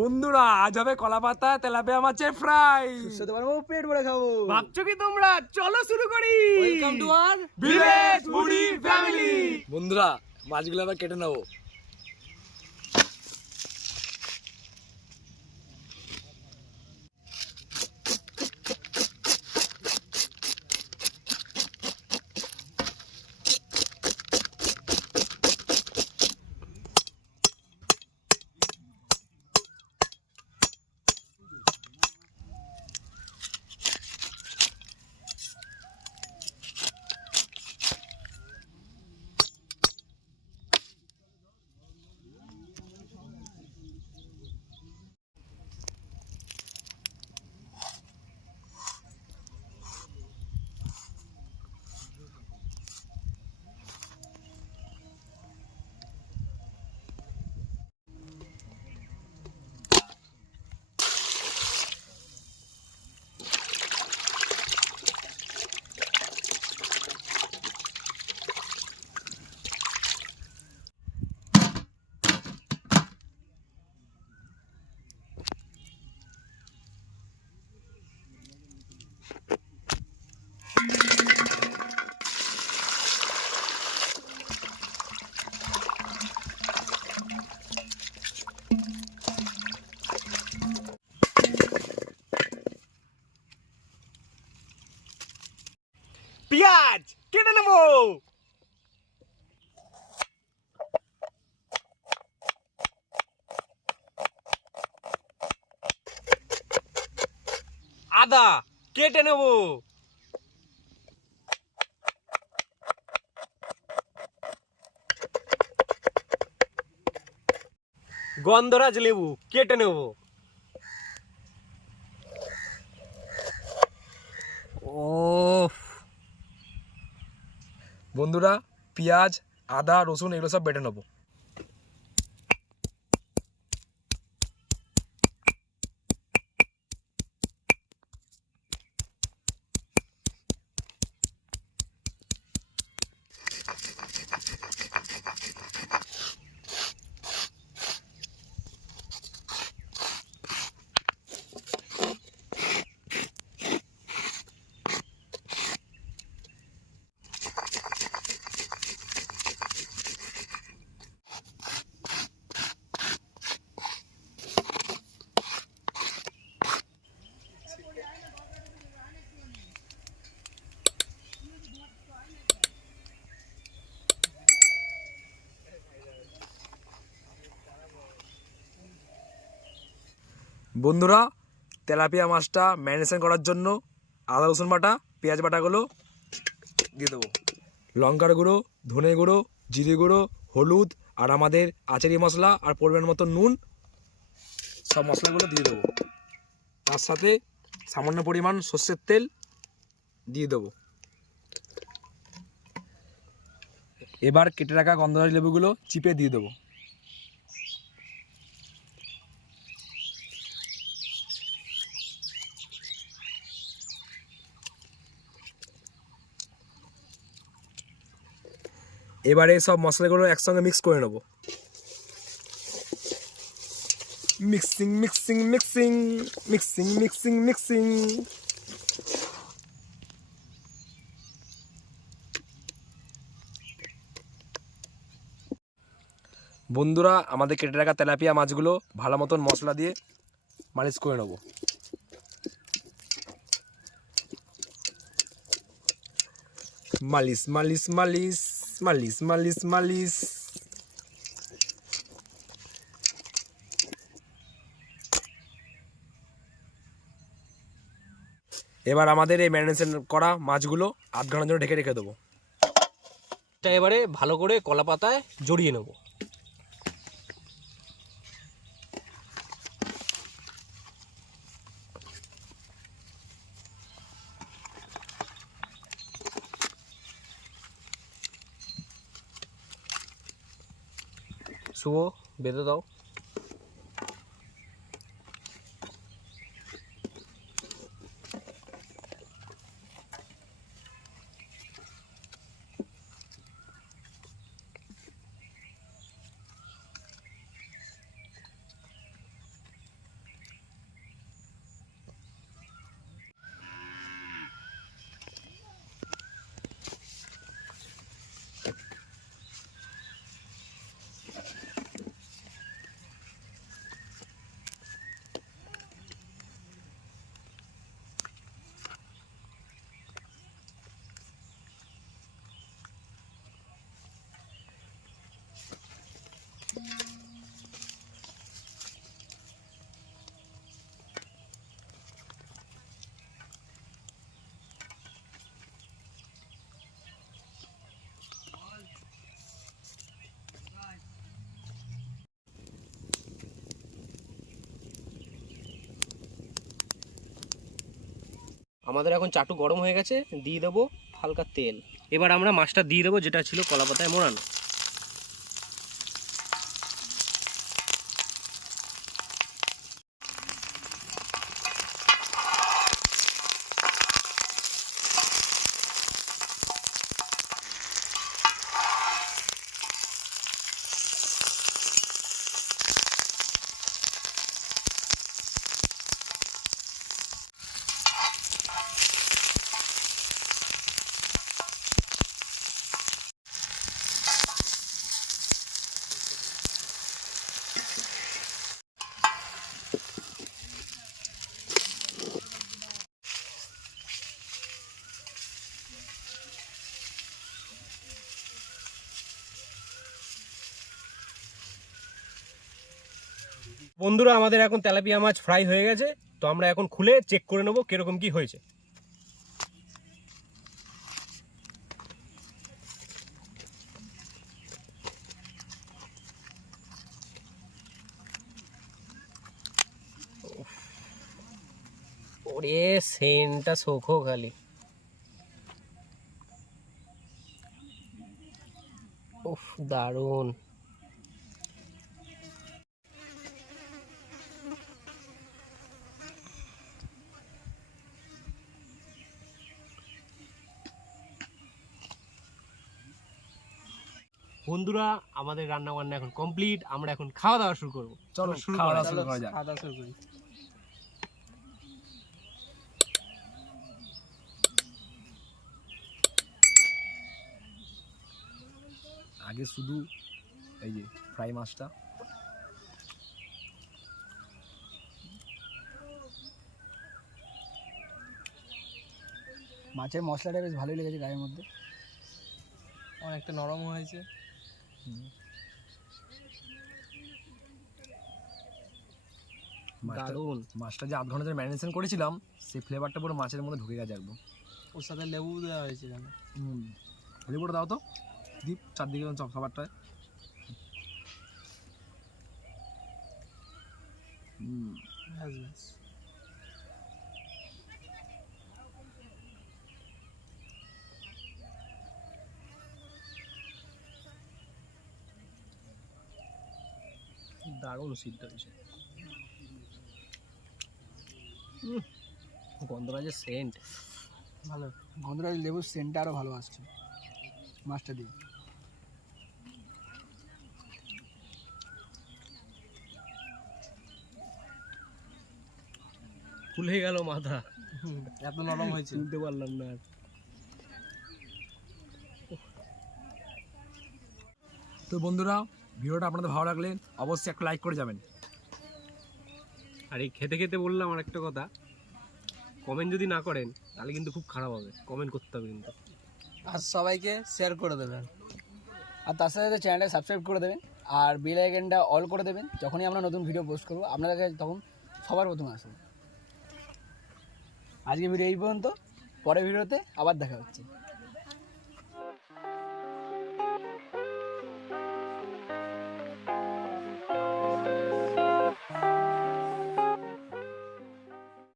বন্ধুরা আজ হবে কলা পাতা তেলাপিয়া মাছের ফ্রাই। সুস্বাদু বানাবো, পেট ভরে খাবো। ভাবছো কি তোমরা? চলো শুরু করি। Welcome to our village foodie family. বন্ধুরা মাছগুলো আবার কেটে নেবো। পেঁয়াজ কেটে নেবো। আদা কেটে নেবো। গন্ধরাজ লেবু কেটে নেবো। বন্ধুরা পেঁয়াজ আদা রসুন এগুলো সব বেটে নেবো। বন্ধুরা তেলাপিয়া মাছটা ম্যারিনেশন করার জন্য আদা রসুন বাটা পেঁয়াজ বাটাগুলো দিয়ে দেবো। লঙ্কার গুঁড়ো ধনে গুঁড়ো জিরে গুঁড়ো হলুদ আর আমাদের আচারি মশলা আর পরিমাণ মতো নুন সব মশলাগুলো দিয়ে দেবো। তার সাথে সামান্য পরিমাণ সর্ষের তেল দিয়ে দেবো। এবার কেটে রাখা গন্ধরাজ লেবুগুলো চিপে দিয়ে দেবো। এবারে সব মশলাগুলো একসঙ্গে মিক্স করে নেব। Mixing mixing mixing mixing mixing mixing. বন্ধুরা আমাদের কেটে রাখা তেলাপিয়া মাছগুলো ভালো মতন মশলা দিয়ে মালিশ করে নেব। মালিশ মালিশ মালিশ মালিশ মালিশ মালিশ। এবার আমাদের এই ম্যারিনেশন করা মাছগুলো আধ ঘন্টার জন্য ঢেকে রেখে দেবো। এটা এবারে ভালো করে কলা পাতায় জড়িয়ে নেব। শুভ বেঁধে দাও। আমাদের এখন চাটু গরম হয়ে গেছে, দিয়ে দেবো হালকা তেল। এবার আমরা মাছটা দিয়ে দেবো, যেটা ছিল কলা পাতায় মোড়ানো। বন্ধুরা, আমাদের এখন তেলাপিয়া মাছ ফ্রাই হয়ে গেছে, তো আমরা এখন খুলে চেক করে নেবো কিরকম কি হয়েছে। ওরে সেন্টটা শোকো খালি, উফ দারুণ। বন্ধুরা, আমাদের রান্না বান্না এখন কমপ্লিট, আমরা এখন খাওয়া দাওয়া শুরু করবো। চলো শুরু খাওয়া করা দাওয়া শুরু করা যাক। খাওয়া দাওয়া শুরু করি। আগে শুধু এই যে ফ্রাই মাছটা, মাছের মশলাটা বেশ ভালোই লেগেছে গায়ের মধ্যে, অনেকটা নরম হয়েছে। দারুণ। মাছটা যে 8 ঘন্টা ধরে ম্যারিনেশন করেছিলাম, সেই ফ্লেভারটা পুরো মাছের মধ্যে ঢুকে গেছে একদম। ওর সাথে লেবু দেওয়া হয়েছে জানো। লেবুটা দাও তো, দীপ চারদিকে সব খাবারটায়। ব্যাস ব্যাস। দারুণ সিদ্ধ হয়েছে। গন্ধটা যে সেন্ট, ভালো গন্ধটা, লেবুর সেন্টটা আরও ভালো আসছে মাছটা দিয়ে। খুলে গেল মাথা, এত নরম হয়েছে। তুলতে পারলাম না আর। তো বন্ধুরা, ভিডিওটা আপনাদের ভালো লাগলে অবশ্যই একটা লাইক করে যাবেন। আর এই খেতে খেতে বললাম আর একটা কথা, কমেন্ট যদি না করেন তাহলে কিন্তু খুব খারাপ হবে, কমেন্ট করতে হবে কিন্তু। আর সবাইকে শেয়ার করে দেবেন, আর তার সাথে সাথে চ্যানেলটা সাবস্ক্রাইব করে দেবেন, আর বেল আইকনটা অল করে দেবেন। যখনই আমরা নতুন ভিডিও পোস্ট করবো আপনাদের কাছে তখন সবার প্রথমে আসবে। আজকে ভিডিও এই পর্যন্ত, পরের ভিডিওতে আবার দেখা হচ্ছে।